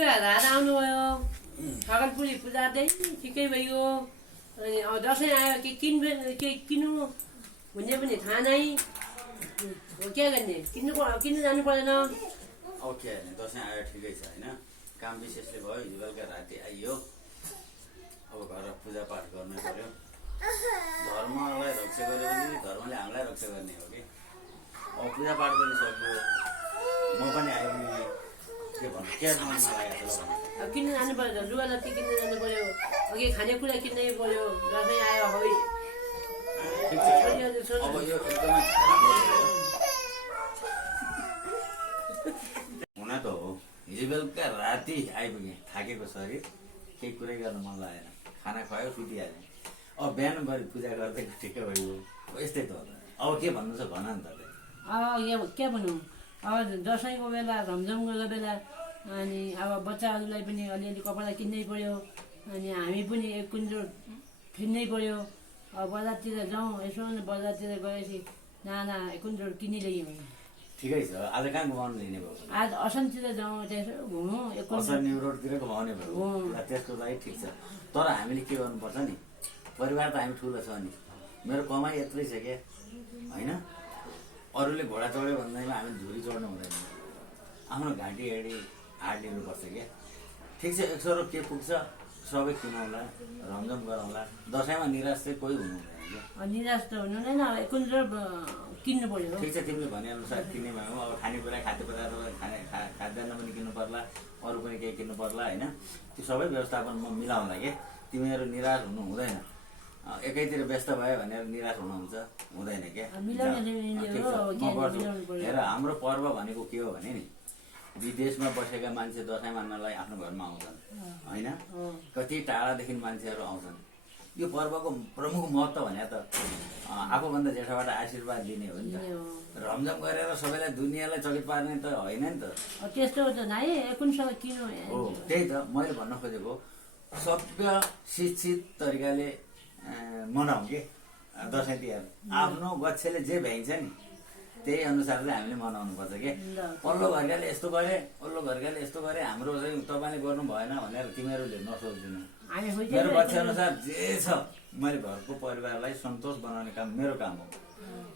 त्यो रात आउनुभयो ठगलपुरी पूजा ठिकै भइयो अनि दसैँ आयो के किन्नु भन्ने पनि थाहा नै हो के गर्ने किन्नु जानु पर्दैन अब के गर्ने दसैँ आयो ठिकै छ होइन काम विशेषले भयो हिजो बेलुका राति आइयो अब घर पूजापाठ गर्नै पर्यो धर्मलाई रक्षा गऱ्यो भने धर्मले हामीलाई रक्षा गर्ने हो कि अब पूजापाठ पनि सक्यो म पनि आयो के भन्नु के मनमा लागेको छ अब किन्नु जानु पर्यो लुगा लत्ती किन्नु जानु पर्यो अघि खानेकुरा किन्नै पर्यो दसैँ आयो है ठिक छ अब यो एकदमै हुन त हो हिजो बेलुका राति आइपुगेँ थाकेको शरीर केही कुरै गर्न मन लागेन खाना खुवायो सुतिहालेँ अब बिहान गरी पूजा गर्दै ठिकै भयो यस्तै त हो अब के भन्नु छ भन नि त अब के भनौँ अब दसैँको बेला झमझमको बेला अनि अब बच्चाहरूलाई पनि अलिअलि कपडा किन्नै पर्यो अनि हामी पनि एक कुन्जो किन्नै पर्यो अब बजारतिर जाउँ यसो बजारतिर गएपछि नाना एक कुन्जो किनिल्यायौँ ठिकै छ आज कहाँ घुमाउनु लिने भयो आज असनतिर जाउँ त्यसो घुमौँ एक असन न्यु रोडतिर घुमाउने भयो त्यसको लागि ठिक छ तर हामीले के गर्नुपर्छ नि परिवार त हामी ठुलो छ नि मेरो कमाइ यत्रै छ क्या होइन अरूले घोडा चढ्यो भन्दैमा हामी झुरी चढ्नु हुँदैन आफ्नो घाँटी हेडी हाड लिनुपर्छ क्या ठिक छ 100 रुपियाँ के पुग्छ सबै किनौँला रमझम गरौँला दसैँमा निराश चाहिँ कोही हुनु हुँदैन क्या निराश त हुनु हुँदैन एक कुन्जो किन्नु पर्यो ठिक छ तिमीले भनेअनुसार किन्ने भयो अब खानेकुरा खाद्य पदार्थ खाद्यान्न पनि किन्नु पर्ला अरू पनि केही किन्नु पर्ला होइन त्यो सबै व्यवस्थापन म मिलाउँला क्या तिमीहरू निराश हुनु हुँदैन एकैतिर व्यस्त भयो भनेर निराश हुनुहुन्छ हुँदैन क्या हेर हाम्रो पर्व भनेको के हो भने नि विदेशमा बसेका मान्छे दसैँ मान्नलाई आफ्नो घरमा आउँछन् होइन कति टाढादेखि मान्छेहरू आउँछन् यो पर्वको प्रमुख महत्त्व भने त आफूभन्दा जेठाबाट आशीर्वाद दिने हो नि त रमझम गरेर सबैलाई दुनियाँलाई चकित पार्ने त होइन नि त त्यस्तो त नाइ कुनसँग किन्नु हो त्यही त मैले भन्न खोजेको सभ्य शिक्षित तरिकाले मनाउँ के दसैँ तिहार आफ्नो गच्छेले जे भ्याइन्छ नि त्यही अनुसार चाहिँ हामीले मनाउनु पर्छ के पल्लो घरकाले यस्तो गरे पल्लो घरकाले यस्तो गरे हाम्रो चाहिँ तपाईँले गर्नु भएन भनेर तिमीहरूले नसोच्दिनु मेरो गच्छे अनुसार जे छ मैले घरको परिवारलाई सन्तोष बनाउने काम मेरो काम हो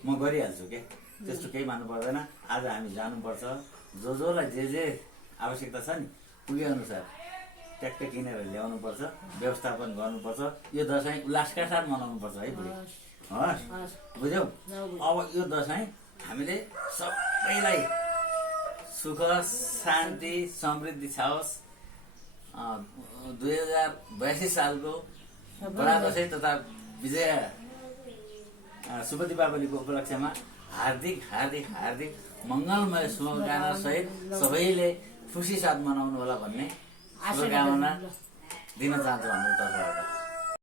म गरिहाल्छु के त्यस्तो केही मान्नु पर्दैन आज हामी जानुपर्छ जसलाई जे आवश्यकता छ नि पुगे अनुसार ट्याक्क किनेर ल्याउनुपर्छ व्यवस्थापन गर्नुपर्छ यो दसैँ उल्लासका साथ मनाउनुपर्छ है बुढी हस् बुझ्यौ अब यो दसैँ हामीले सबैलाई सुख शान्ति समृद्धि छाओस् 2082 सालको बडा दसैँ तथा विजय शुभ दीपावलीको उपलक्ष्यमा हार्दिक हार्दिक हार्दिक मङ्गलमय शुभकामना सहित सबैले खुसी साथ मनाउनु होला भन्ने शुभकामना दिन चाहन्छु हाम्रो तर्फबाट।